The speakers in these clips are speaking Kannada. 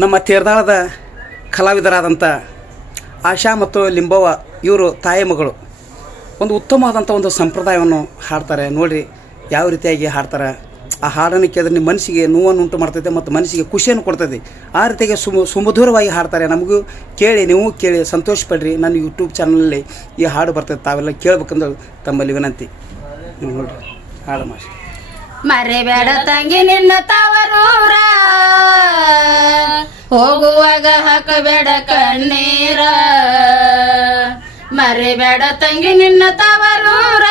ನಮ್ಮ ತೇರ್ದಾಳದ ಕಲಾವಿದರಾದಂಥ ಆಶಾ ಮತ್ತು ಲಿಂಬವ್ವ ಇವರು ತಾಯಿ ಮಗಳು ಒಂದು ಉತ್ತಮವಾದಂಥ ಒಂದು ಸಂಪ್ರದಾಯವನ್ನು ಹಾಡ್ತಾರೆ. ನೋಡಿರಿ ಯಾವ ರೀತಿಯಾಗಿ ಹಾಡ್ತಾರೆ. ಆ ಹಾಡನ್ನು ಕೇಳಿದ್ರೆ ನಿಮ್ಮ ಮನಸ್ಸಿಗೆ ನೋವನ್ನು ಉಂಟು ಮಾಡ್ತೈತೆ ಮತ್ತು ಮನಸ್ಸಿಗೆ ಖುಷಿಯನ್ನು ಕೊಡ್ತೈತಿ. ಆ ರೀತಿಯಾಗಿ ಸುಮಧುರವಾಗಿ ಹಾಡ್ತಾರೆ. ನಮಗೂ ಕೇಳಿ ನೀವು ಕೇಳಿ ಸಂತೋಷ ಪಡ್ರಿ. ನನ್ನ ಯೂಟ್ಯೂಬ್ ಚಾನಲಲ್ಲಿ ಈ ಹಾಡು ಬರ್ತೈತೆ, ತಾವೆಲ್ಲ ಕೇಳ್ಬೇಕಂದ್ರೆ ತಮ್ಮಲ್ಲಿ ವಿನಂತಿ. ನೋಡಿರಿ ಹಾಡು ಮಾಷಿ. ಮರೆಬೇಡ ತಂಗಿ ನಿನ್ನ ತವರೂರ, ಹೋಗುವಾಗ ಹಾಕಬೇಡ ಕಣ್ಣೀರ. ಮರೆಬೇಡ ತಂಗಿ ನಿನ್ನ ತವರೂರ,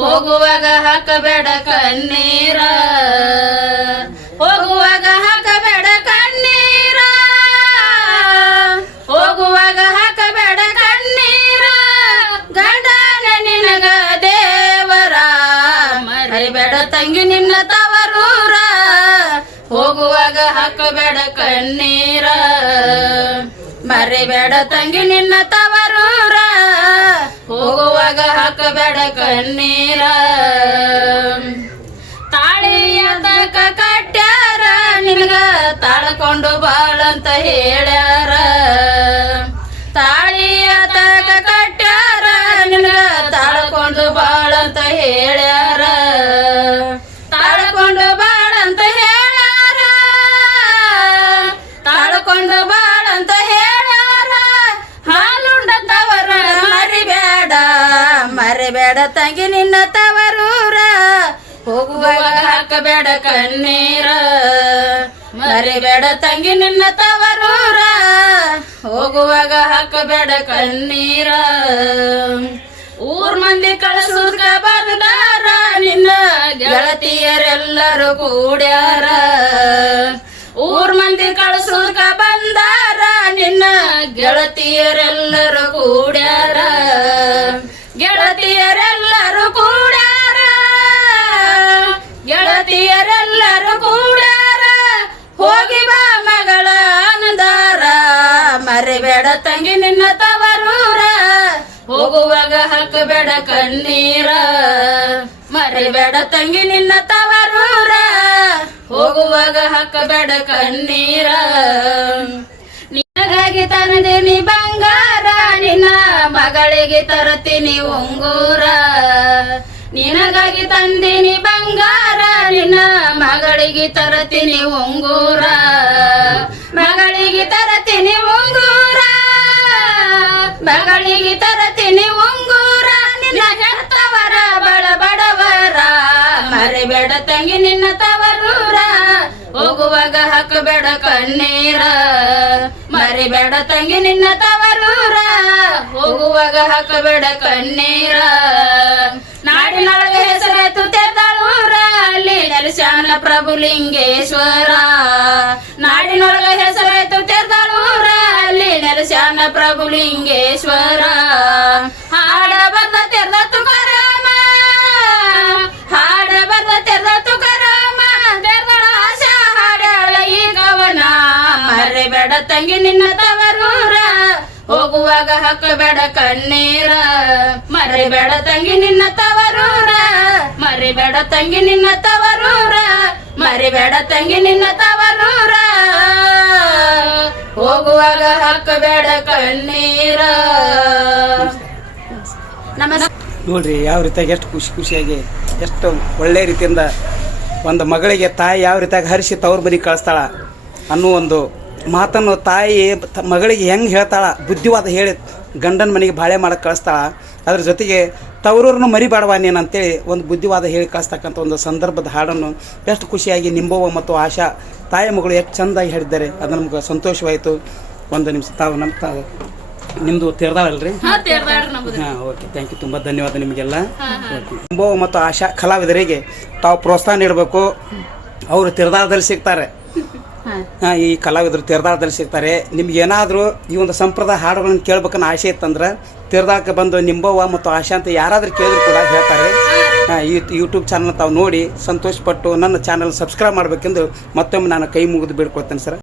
ಹೋಗುವಾಗ ಹಾಕಬೇಡ ಕಣ್ಣೀರ. ಹೋಗುವಾಗ ಹಾಕಬೇಡ ಕಣ್ಣೀರ, ಹೋಗುವಾಗ ಹಾಕಬೇಡ ಕಣ್ಣೀರ. ಗಂಡನ ನಿನಗ ದೇವರ, ಮರಿಬೇಡ ತಂಗಿ ನಿನ್ನ ತವರೂರ, ಹೋಗುವಾಗ ಹಾಕಬೇಡ ಕಣ್ಣೀರ. ಮರಿಬೇಡ ತಂಗಿ ನಿನ್ನ ತವರೂರ, ಹೋಗುವಾಗ ಹಾಕಬೇಡ ಕಣ್ಣೀರ. ತಾಳಿಯ ತಕ ಕಟ್ಟ್ಯಾರ ನಿನಗ ತಾಳ್ಕೊಂಡು ಬಾಳಂತ ಹೇಳ್ಯಾರ. ತಾಳಿಯ ತಕ ಕಟ್ಟ್ಯಾರ ನಿನಗ ತಾಳ್ಕೊಂಡು ಬಾಳಂತ ಹೇಳ್ಯಾರ. ತಾಳ್ಕೊಂಡು ಬಾಳಂತ ಹೇಳ್ಯಾರ, ತಾಳ್ಕೊಂಡು ಬಾಳಂತ ಹೇಳ್ಯಾರ. ಹಾಲುಂಡ ತವರ ಮರಿಬೇಡ, ಮರಿಬೇಡ ತಂಗಿ ನಿನ್ನ ತವರೂರ, ಹೋಗುವಾಗ ಹಾಕಬೇಡ ಕಣ್ಣೀರ. ಮರಿಬೇಡ ತಂಗಿ ನಿನ್ನ ತವರೂರ, ಹೋಗುವಾಗ ಹಾಕಬೇಡ ಕಣ್ಣೀರ. ಊರ್ ಮಂದಿ ಕಳಿಸುದ್ಕ ಬರ್ದಾರ ನಿನ್ನ ಗೆಳತಿಯರೆಲ್ಲರೂ ಕೂಡ್ಯಾರ. ಊರ್ ಮಂದಿ ಕಳಿಸುದ್ಕ ಬಂದಾರ ನಿನ್ನ ಗೆಳತಿಯರೆಲ್ಲರೂ ಕೂಡ್ಯಾರ. ಗೆಳತಿಯರೆಲ್ಲರೂ ಕೂಡ್ಯಾರ, ಗೆಳತಿಯರೆಲ್ಲರೂ ಕೂಡ್ಯಾರ. ಹೋಗಿ ಬಾ ಮಗಳ ಅನದಾರ, ಮರಿಬೇಡ ತಂಗಿ ನಿನ್ನ ತವರೂರ, ಹೋಗುವಾಗ ಹಾಕಬೇಡ ಕಣ್ಣೀರ. ಮರಿಬೇಡ ತಂಗಿ ನಿನ್ನ ತವರೂರ, ಹೋಗುವಾಗ ಹಾಕಬೇಡ ಕಣ್ಣೀರ. ನಿನಗಾಗಿ ತಂದಿನಿ ಬಂಗಾರ, ನಿನ್ನ ಮಗಳಿಗೆ ತರತೀನಿ ಉಂಗೂರ. ನಿನಗಾಗಿ ತಂದಿನಿ ಬಂಗಾರ, ನಿನ್ನ ಮಗಳಿಗೆ ತರತೀನಿ ಉಂಗೂರ. ಮಗಳಿಗೆ ತರತೀನಿ ಉಂಗೂರ, ಮಗಳಿಗೆ ತರತೀನಿ ಉಂಗೂರ. ನಿನ್ನ ಹೆತ್ತವರ ಬಡ ಬಡವರ, ಮರಿಬೇಡ ತಂಗಿ ನಿನ್ನ ತವರೂರ, ಹೋಗುವಾಗ ಹಾಕಬೇಡ ಕಣ್ಣೀರ. ಮರಿಬೇಡ ತಂಗಿ ನಿನ್ನ ತವರೂರ, ಹೋಗುವಾಗ ಹಾಕಬೇಡ ಕಣ್ಣೀರ. ನಾಡಿನೊಳಗೆ ಹೆಸರಾಯ್ತು ತೇರ್ದಾಳೂರ, ಅಲ್ಲಿ ನೆಲೆಸ್ಯಾನ ಪ್ರಭು ಲಿಂಗೇಶ್ವರ. ನಾಡಿನೊಳಗೆ ಹೆಸರಾಯ್ತು ತೇರ್ದಾಳೂರ, ಅಲ್ಲಿ ನೆಲೆಸ್ಯಾನ ಪ್ರಭು ಲಿಂಗೇಶ್ವರ. ಹಾಡ ಬಂದ ತೆರ್ದ ತುಕಾರಾಮ, ಹಾಡ ಬಂದ ತೆರ್ದ ತುಕಾರಾಮ. ತೆರ್ದಳ ಆಶಾ ಹಾಡ್ಯಾಳ ಈ ಕವನ, ಮರಿಬೇಡ ತಂಗಿ ನಿನ್ನ ತವರೂರ, ಹೋಗುವಾಗ ಹಾಕಬೇಡ ಕಣ್ಣೀರ. ಮರಿಬೇಡ ತಂಗಿ ನಿನ್ನ ತವರೂರ, ಮರಿಬೇಡ ತಂಗಿ ನಿನ್ನ ತವರೂರ, ಮರಿಬೇಡ ತಂಗಿ ನಿನ್ನ ತವರೂರ, ಹೋಗುವಾಗ ಹಾಕಬೇಡ ಕಣ್ಣೀರ. ನಮಸ್ಕಾರ. ನೋಡ್ರಿ ಯಾವ ರೀತಿಯಾಗಿ ಎಷ್ಟು ಖುಷಿಯಾಗಿ ಎಷ್ಟು ಒಳ್ಳೆ ರೀತಿಯಿಂದ ಒಂದು ಮಗಳಿಗೆ ತಾಯಿ ಯಾವ ರೀತಿಯಾಗಿ ಹರಿಸಿ ತವ್ರ ಮನೆಗೆ ಕಳಿಸ್ತಾಳ ಅನ್ನೋ ಒಂದು ಮಾತನ್ನು ತಾಯಿ ಮಗಳಿಗೆ ಹೆಂಗೆ ಹೇಳ್ತಾಳ, ಬುದ್ಧಿವಾದ ಹೇಳಿ ಗಂಡನ ಮನೆಗೆ ಬಾಳೆ ಮಾಡಕ್ಕೆ ಕಳಿಸ್ತಾಳ. ಅದ್ರ ಜೊತೆಗೆ ತವರೂರನ್ನು ಮರಿಬೇಡವಾ ನೀನು ಅಂತೇಳಿ ಒಂದು ಬುದ್ಧಿವಾದ ಹೇಳಿ ಕಳಿಸ್ತಕ್ಕಂಥ ಒಂದು ಸಂದರ್ಭದ ಹಾಡನ್ನು ಎಷ್ಟು ಖುಷಿಯಾಗಿ ನಿಂಬವ್ವ ಮತ್ತು ಆಶಾ ತಾಯಿ ಮಗಳು ಎಷ್ಟು ಚೆಂದಾಗಿ ಹೇಳಿದ್ದಾರೆ. ಅದು ನಮ್ಗೆ ಸಂತೋಷವಾಯಿತು. ಒಂದು ನಿಮಿಷ ತಾವು ನಮ್ಮ ನಿಮ್ಮದು ತೇರ್ದಾಳಲ್ರಿ? ಹಾಂ, ಓಕೆ, ಥ್ಯಾಂಕ್ ಯು. ತುಂಬ ಧನ್ಯವಾದ ನಿಮಗೆಲ್ಲ. ನಿಂಬವ್ವ ಮತ್ತು ಆಶಾ ಕಲಾವಿದರಿಗೆ ತಾವು ಪ್ರೋತ್ಸಾಹ ನೀಡಬೇಕು. ಅವರು ತೇರ್ದಾಳದಲ್ಲಿ ಸಿಗ್ತಾರೆ. ಈ ಕಲಾವಿದರು ತೇರ್ದಾಳದಲ್ಲಿ ಸಿಗ್ತಾರೆ. ನಿಮ್ಗೆ ಏನಾದರೂ ಈ ಒಂದು ಸಂಪ್ರದಾಯ ಹಾಡುಗಳನ್ನು ಕೇಳ್ಬೇಕನ್ನೋ ಆಸೆ ಇತ್ತಂದ್ರೆ ತೇರ್ದಾಳಕ್ಕೆ ಬಂದು ನಿಂಬವ್ವ ಮತ್ತು ಆಶಾ ಅಂತ ಯಾರಾದರೂ ಕೇಳಿದ್ರು ಕೂಡ ಹೇಳ್ತಾರೆ. ಈ ಯೂಟ್ಯೂಬ್ ಚಾನಲ್ ತಾವು ನೋಡಿ ಸಂತೋಷಪಟ್ಟು ನನ್ನ ಚಾನಲ್ ಸಬ್ಸ್ಕ್ರೈಬ್ ಮಾಡಬೇಕೆಂದು ಮತ್ತೊಮ್ಮೆ ನಾನು ಕೈ ಮುಗಿದು ಬೇಡ್ಕೊಳ್ತೇನೆ ಸರ್.